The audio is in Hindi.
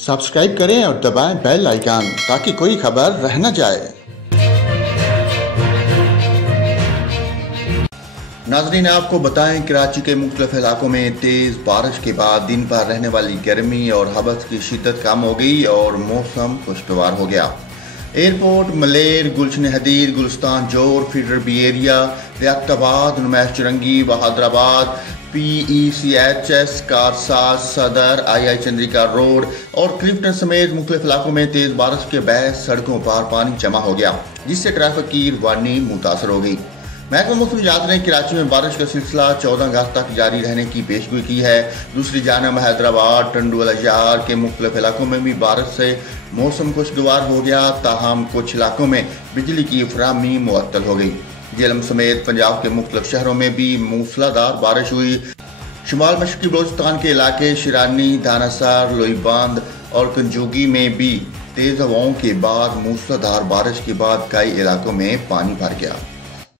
सब्सक्राइब करें और दबाएं बेल आइकन ताकि कोई खबर रह न जाए। नाज़रीन, आपको बताएं, कराची के मुख्तलिफ इलाकों में तेज़ बारिश के बाद दिन भर रहने वाली गर्मी और हवस की शिद्दत कम हो गई और मौसम खुशगवार हो गया। एयरपोर्ट, मलेर, गुलशन हदीर, गुलिस्तान जोर, फीडर बी एरिया, लियाकताबाद, नुमाइश चुरंगी, बहादराबाद, PECHS, कारसाज, सदर, II चंद्रिका रोड और क्लिफ्टन समेत मुख्तलिफ इलाकों में तेज़ बारिश के बायस सड़कों पर पानी जमा हो गया, जिससे ट्रैफिक की रवानी मुतासर हो गई। महकमा मौसम याद ने कराची में बारिश का सिलसिला 14 अगस्त तक जारी रहने की पेशगोई की है। दूसरी जानब हैदराबाद, टंडुअल के मुख्तलिफ इलाकों में भी बारिश से मौसम खुशगवार हो गया, ताहम कुछ इलाकों में बिजली की फराहमी मुअत्तल हो गई। जेलम समेत पंजाब के मुख्तलिफ शहरों में भी मूसलाधार बारिश हुई। शुमाल मशरकी बलोचिस्तान के इलाके शिरानी, दानासर, लोईबांद और कंजूगी में भी तेज हवाओं के बाद मूसलाधार बारिश के बाद कई इलाकों में पानी भर गया।